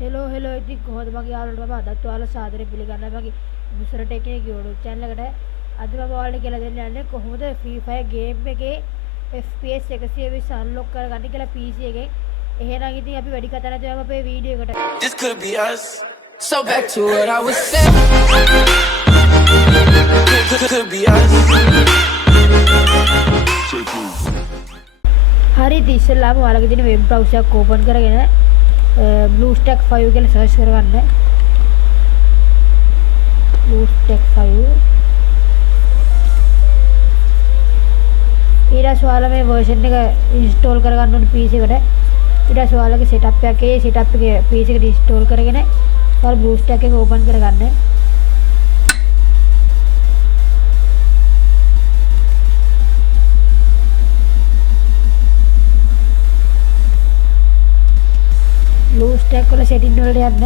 Hello hello ඉතින් කොහොමද මගේ යාළුවන්ට මම අදත් ඔයාලා සාදරයෙන් පිළිගන්නවා මගේ මිස්ටර් ටෙක් එකේ YouTube channel එකට. අද මම ඔයාලට කියලා දෙන්න යන්නේ කොහොමද Free Fire game එකේ FPS 120 unlock කරගන්නේ කියලා PC එකෙන්. එහෙනම් ඉතින් අපි වැඩි කතා නැතුව අපේ වීඩියෝ එකට. This could be us. So back to what I was saying. Could be us. හරි ඉතින් ඉස්සෙල්ලාම ඔයාලගේ තියෙන වෙබ් browser එක open කරගෙන BlueStack 5 කියලා සර්ච් කරගන්න. BlueStack 5 ඊට පස්සේ ඔයාලා මේ version එක install කරගන්න ඕනේ PC එකට. ඊට පස්සේ ඔයාලගේ setup එකේ setup එකේ PC එකට install කරගෙන ඔයාලා BlueStack එක open කරගන්න. BlueStack වල setting වලට යන්න.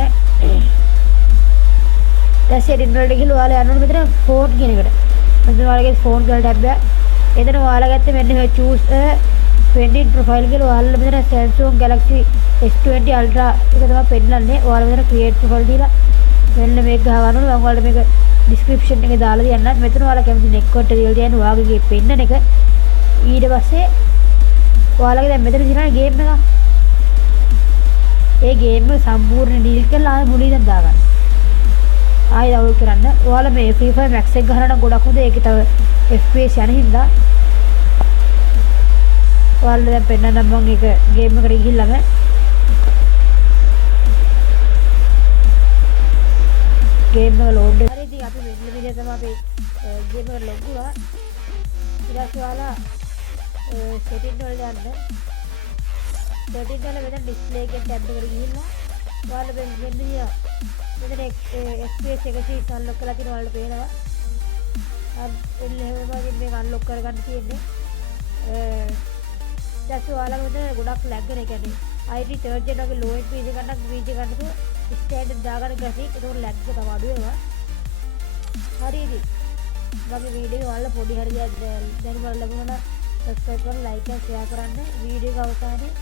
දැන් setting වලට ගිහලා ඔයාලා යන්න ඕනේ මෙතන phone කියන එකට. මෙතන ඔයාලගේ phone කියලා tab එක. එතන ඔයාලා ගත්තේ මෙන්න මේ choose a pending profile කියලා ඔයාලා මෙතන Samsung Galaxy S20 Ultra එක තමයි පෙන්නන්නේ. ඔයාලා මෙතන create profile දීලා මෙන්න මේක ගහ ගන්න ඕනේ. මම ඔයාලට මේක description එකේ දාලා දෙන්නම්. මෙතන ඔයාලා කැමති network එක දීලා තියන්න ඔයාගේ පෙන්නන එක. ඊට පස්සේ ඔයාලගේ දැන් මෙතන තියෙනවා game එක. ඒ ගේම් එක සම්පූර්ණ ඩීල් කරලා ආයෙ මුලින් ඉඳන් දාගන්න. ආයෙ ඩවුන්ලෝඩ් කරන්න. ඔයාලා මේ Free Fire Max එක ගහනවා නම් ගොඩක් හොඳ. ඒකේ තව FPS යන හින්දා ඔයාලා දැන් පෙන්නන්නම් මම ඒක ගේම් එකට ගිහිල්ලාම ගේම් එක ලෝඩ් වෙනවා. හරි ඉතින් අපි මෙන්න විදිහට තමයි අපි ගේම් එකට ලොග් වුණා. ඊට පස්සේ ඔයාලා setting වලට යන්න. setting වල මෙතන display එකේ tab එකට ගිහිල්ලා ඔයාලා මෙන්න දිහා මෙතන FPS 120 unlock කරලා තියෙන ඔයාලට පේනවා. එන්න එහෙම වගේ මේක unlock කරගන්න තියෙන්නේ. ඊට ඔයාලා මෙතන ගොඩක් lag වෙන. ඒ කියන්නේ IT third gen වගේ low end PC ගන්නත් video ගන්නකෝ standard දාගන්න graphic ඒක lag එක තව අඩු වෙනවා. හරි ඉතින් මගේ වීඩියෝ ඔයාලා පොඩි හරි දැනුම ලැබුණා නම් subscribe කරලා like and share කරන්න. වීඩියෝ එක අවසානයේ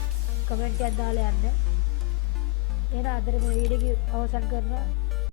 කමෙන්ට් එකක් දාලා යන්න. එහෙනම් අද මේ වීඩියෝ එක අවසන් කරනවා.